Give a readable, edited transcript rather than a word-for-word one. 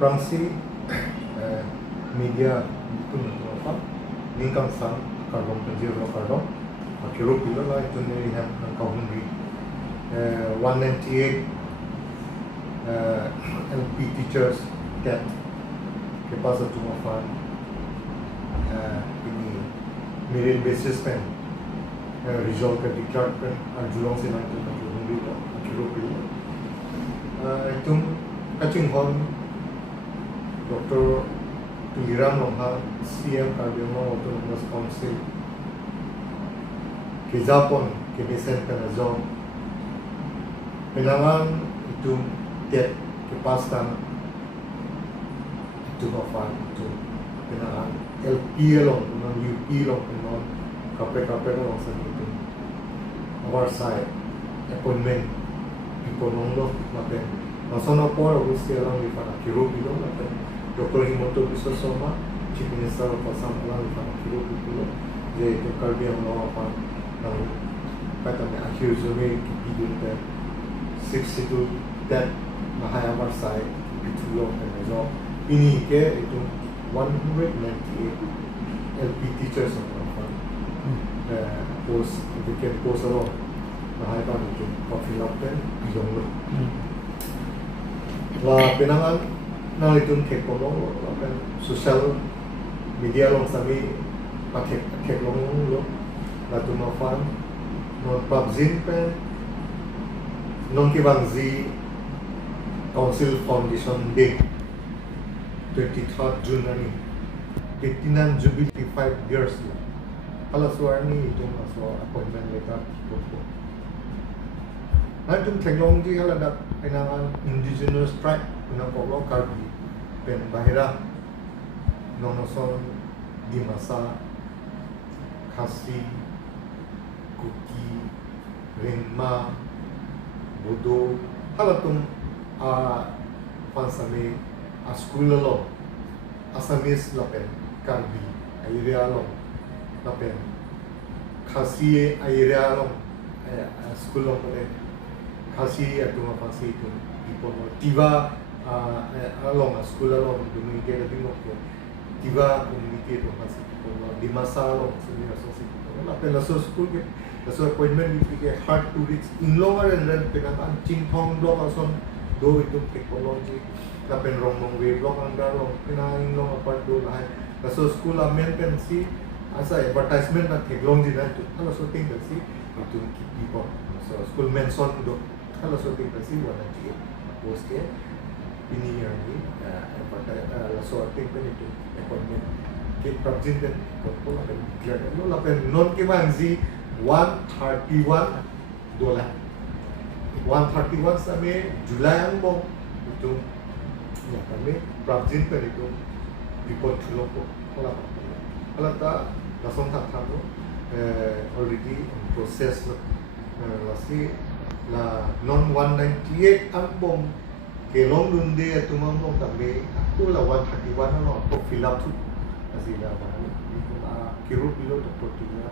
Prangsi media itu apa? Ningkang san karbon penjiro karbon. Kilo kilo lah itu nih yang kau beli 198 LP teachers cat kepas cuma fan ini merit basis pen result ke declared pen Julong sih nanti kau beli kilo kilo itu kacung hon Dr. Tuliram Longha CM Cardiologist Autonomous Council Kizapon Kinesen Penazon Penangan itu tiap kepasan itu nofan itu penangan LP long non UP long non KPKP long itu our side appointment ikonong lo natin masono po Augusto lang di para kiro bilo natin Dr. Himoto Bisosoma Chief Minister of Assam lang di para kiro bilo je itu kalbi ang lawa pa ng kata may accuse me kipidun ka 62 that mahaya our side itu long so ini ke itu 198 LP teachers of post vacant post along mahaya pa itu fill up then bilong lo lah pinangan na itong kekolong kan social media long sami paket kekolong lo la tumafan non pabzin pe non kibangzi Council Foundation Day 23rd June ani 59 Jubilee 5 years lo kala suarni itong aso appointment letter ko itong technology kala na pinangan indigenous tribe ng Poglo Karbi pen bahira nonoson Dimasa Khasi Kuki Rinma Bodo halatung pansami school lo Assamese lapen Karbi area lo lapen Khasi area lo school lo pare Khasi atau apa sih itu people tiba along school along community ada tengok ke tiba community itu masih people di masa along sini asosiasi people apa laso school ke laso appointment itu ke hard to reach in longer and then pengakan cingtong block ason do itu technology lapen rong way block anggar long penang long apart do lah laso school amen kan si asa advertisement na technology na itu laso tinggal si itu people so school mention do kalau syuting pasti warna dia post ke ini yang ni pada syuting pun itu appointment ke project dan kalau ada declare lo lapen non ke manzi $131 131 sampai Julai ang mo itu ya kami project pun itu report lo ko kalau tak langsung tak tahu already process lo masih la non 198 ambong kelong dunde tumambong kami aku la 131 ano ako fill up tu asila ba itu kiro bilo to portugal